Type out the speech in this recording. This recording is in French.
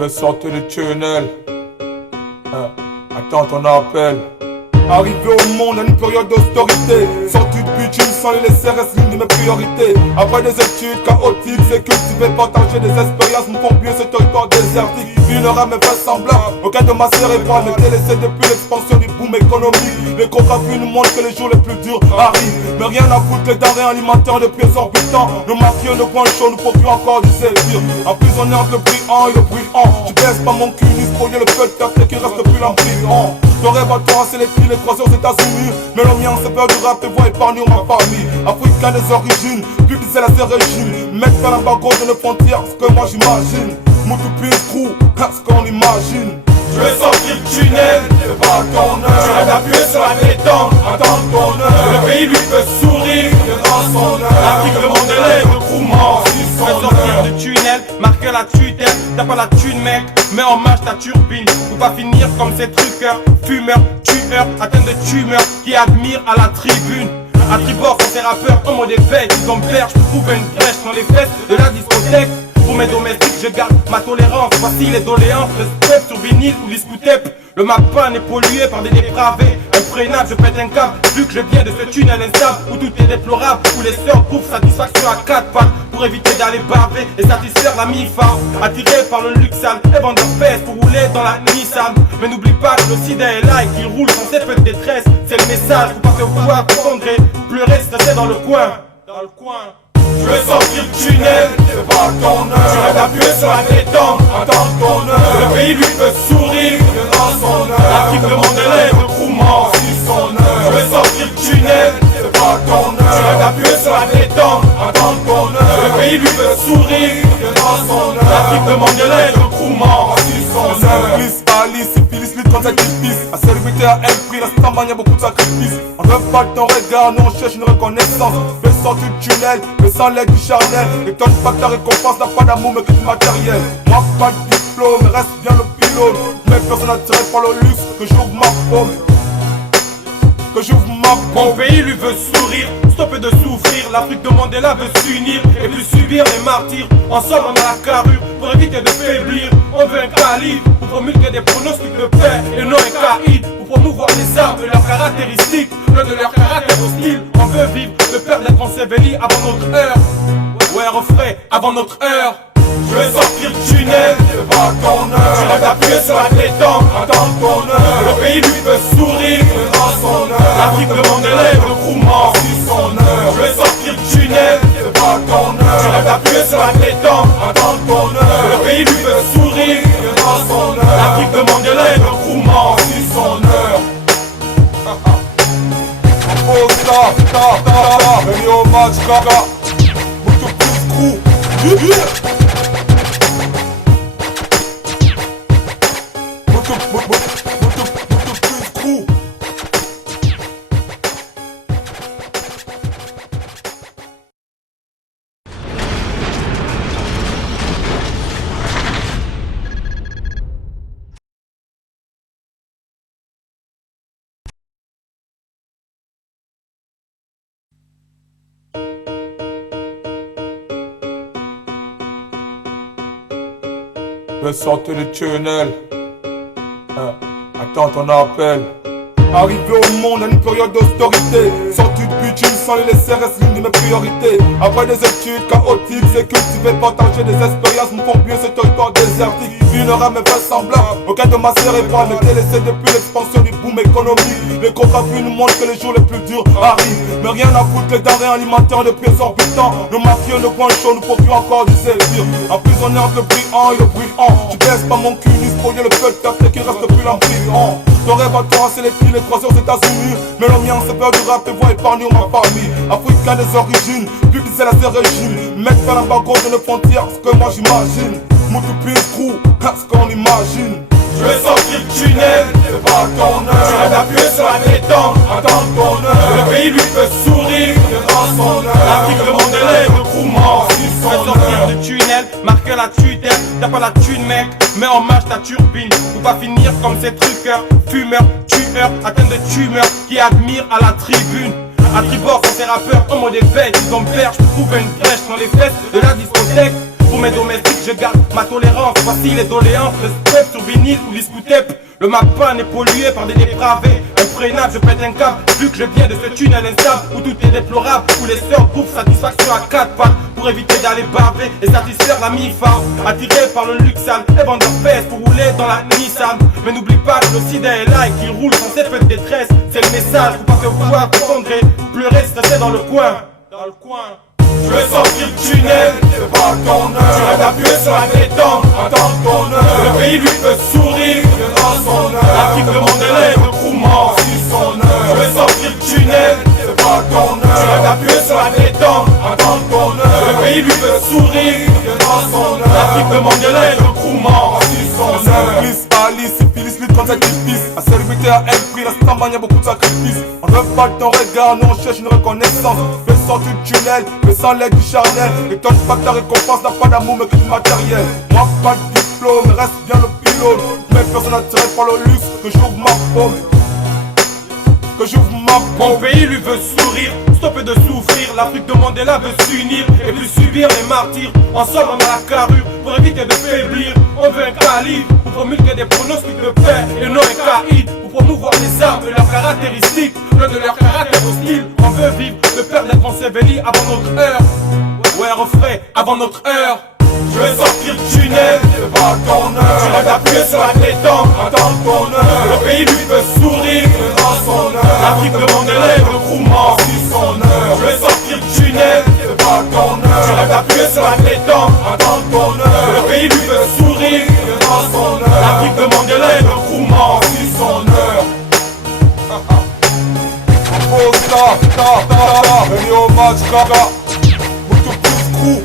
Je vais sortir du tunnel. Attends ton appel. Arrivé au monde à une période d'austérité, sorti de bitume sans les laisser reste l'une de mes priorités. Après des études chaotiques, c'est cultiver, partager des expériences me font mieux ce territoire désertique. Une rame vraisemblable, aucun de ma cérébrale n'est délaissé depuis l'expansion du boom économique. L'échographie nous montre que les jours les plus durs arrivent, mais rien à foutre les denrées alimentaires de prix exorbitants. Nos mafieux, nos points chauds nous procurent encore du sévir. Emprisonné entre le brillant et le bruyant, tu baisses pas mon cul, ni spoiler le peu de café qui reste plus l'embryon. Ton rêve à toi, c'est les prix, les croiseurs aux États-Unis. Mais le mien, c'est peur du rap et voix épargner ma famille. Africain des origines, public c'est la régime. Mec dans l'embargo de nos frontières, ce que moi j'imagine. Moutou plus crew, ce qu'on imagine. Je vais sortir du tunnel, c'est pas ton heure. Tu rêves d'appuyer sur la détente, attends ton heure. Le pays lui peut sourire, devant son heure. L'Afrique demande l'aide, le crew mort, si son heure. Je vais sortir du tunnel, marquer la tutelle. T'as pas la thune mec, mets en marche ta turbine. Ou pas finir comme ces truqueurs, fumeurs, tueurs, atteints de tumeurs qui admirent à la tribune. À tribord sont ces rappeurs en mode éveil, ils ont berge, je trouve une brèche dans les fesses de la discothèque. Pour mes domestiques, je garde ma tolérance. Voici les doléances, le step sur vinyle ou l'iscoutep. Le mappin est pollué par des dépravés. Imprénable, je pète un câble. Vu que je viens de ce tunnel instable où tout est déplorable, où les sœurs trouvent satisfaction à quatre pattes pour éviter d'aller baver et satisfaire la mi-femme. Attiré par le luxe sale et vendeur fesses pour rouler dans la Nissan. Mais n'oublie pas que le sida est là et qu'il roule sans cette petite détresse. C'est le message, faut pas te voir, confondre, pleurer, stresser dans le coin. Dans le coin. Je vais sortir du tunnel, c'est pas ton heure. Tu rêves d'appuyer sur la détente, attends ton heure. Le pays lui peut sourire, devant son heure. L'Afrique demande l'aide, le crew mort, si son heure. Je vais sortir du tunnel, c'est pas ton heure. Tu rêves d'appuyer sur la détente, attends ton heure. Le pays lui peut sourire, devant son heure. L'Afrique demande l'aide, le crew mort, si son heure. Alice, Alice, syphilis, lutte contre cette piste. La célébrité a elle pris, la stampa, y'a beaucoup de sacrifices. On ne veut pas de ton regard, nous on cherche une reconnaissance. Je vais sortir du tunnel, mais sans l'aide du charnel. Étonne pas que ta récompense n'a pas d'amour mais que du matériel. Moi pas de diplôme, mais reste bien le pilote. Mais personne attiré par le luxe, que j'ouvre ma paume. Que j'ouvre ma Mon paume. pays lui veut sourire, stopper de souffrir. L'Afrique de Mandela veut s'unir et plus subir les martyrs. Ensemble on a la carrure pour éviter de faiblir. On veut un calibre pour promulguer des pronostics de paix et non un caïd pour promouvoir les armes et leurs caractéristiques, loin de leur caractère hostile. On veut vivre de peur d'être enseveli avant notre heure. Ouais refrain, avant notre heure. Je vais sortir du tunnel, c'est pas ton heure. Tu rêves d'appuyer sur la détente, attends ton heure. Le pays lui peut sourire, devant son heure. L'Afrique demande l'aide, le crew mort, si son heure. Je vais sortir du tunnel, c'est pas ton heure. Tu rêves d'appuyer sur la détente, attends ton heure. Le pays lui peut sourire, devant son heure. L'Afrique demande l'aide, le crew mort, si son heure. Oh ça, remis au match, gaga. Moutou plus crew. Moutou plus crew. Je vais sortir du tunnel. Attends ton appel. Arrivé au monde à une période d'austérité, sorti de bitume sans les laisser reste l'une de mes priorités. Après des études chaotiques, c'est cultiver, partager des expériences me font mieux ce territoire désertique. Une rame vraisemblable, aucun de ma cérébrale n'est délaissé depuis l'expansion du boom économique. L'échographie nous montre que les jours les plus durs arrivent, mais rien à foutre les denrées alimentaires de prix exorbitants. Nos mafieux, nos points chauds nous procurent encore du sévir. Emprisonné entre le brillant et le bruyant, tu baisses pas mon cul, ni spoiler le peu de café qui reste plus l'embryon. Ton rêve à toi, c'est les prix, les croiseurs aux États-Unis. Mais le mien, c'est peur du rap et voix épargner ma famille. Africain des origines, public c'est la régime. Mec dans l'embargo de nos frontières, ce que moi j'imagine. Moutou plus crew, ce qu'on imagine. Je vais sortir du tunnel, c'est pas ton heure. Tu rêves d'appuyer sur la détente, attends ton heure. Le pays lui peut sourire, devant son heure. L'Afrique demande l'aide, le crew mort, si son heure. Je vais sortir du tunnel, marquer la tutelle. T'as pas la thune mec, mets en marche ta turbine. Ou pas finir comme ces truqueurs, fumeurs, tueurs, atteints de tumeurs qui admirent à la tribune. À tribord sont ces rappeurs en mode éveil, ils ont berge, je trouve une brèche dans les fesses de la discothèque. Pour mes domestiques, je garde ma tolérance. Voici les doléances, le step sur vinyle ou l'iscoutep. Le mapin n'est pollué par des dépravés imprénables, je pète un câble, vu que je viens de ce tunnel instable où tout est déplorable, où les sœurs trouvent satisfaction à 4 pattes pour éviter d'aller baver et satisfaire la mi-femme. Attiré par le luxe sale, les vendeurs pèsent pour rouler dans la Nissan. Mais n'oublie pas que le sida est là et qu'il roule sans cette fête détresse. C'est le message, vous passez au pouvoir, confondrez, pleurer, stresser dans le coin. Dans le coin. Je veux sortir du tunnel, c'est pas ton heure. Tu rêves d'appuyer sur la détente, attends ton heure. le pays lui peut sourire, Viendra son heure. l'Afrique demande l'aide, le croumant. Voici son heure. Je veux sortir du tunnel, C'est pas ton tu rêves heure. d'appuyer sur la détente, Attends ton le heure. pays lui peut sourire, Viendra son l'Afrique heure. demande l'aide, le croumant. Voici son heure. Syphilis, Alice, syphilis, lutte contre cette syphilis. La célébrité a un prix, la stamane, y'a beaucoup de sacrifices. On ne veut pas de ton regard, nous on cherche une reconnaissance. Fais sortir du tunnel, mais sans l'aide du charnel. Étonne pas que ta récompense n'a pas d'amour mais que du matériel. Moi pas de diplôme, reste bien le pilote. Mais personne attiré par le luxe, que j'ouvre ma paume. Que j'ouvre ma Mon paume. pays lui veut sourire, stopper de souffrir. L'Afrique de Mandela veut s'unir et plus subir les martyrs. Ensemble on a la carrure pour éviter de faiblir. On veut un calife pour promulguer des pronostics de paix et non un caïd pour promouvoir les armes et leurs caractéristiques, l'un de leurs caractères hostiles. On veut vivre le père d'être enseveli avant notre heure. Ouais, refrain, avant notre heure. Je veux sortir du tunnel, C'est pas ton tu heure. rêves d'appuyer sur la détente. Attends ton heure. Le pays lui veut sourire, Viendra son heure. l'Afrique demande l'aide, le croumant. Voici son heure. Je veux sortir du tunnel, C'est pas ton tu heure. rêves d'appuyer sur la détente. Attends ton Le heure. pays lui veut sourire, Viendra son heure. l'Afrique demande l'aide, le croumant. Voici son heure. Oh, ta, Benny Omar, Kaka. Muito plus crew.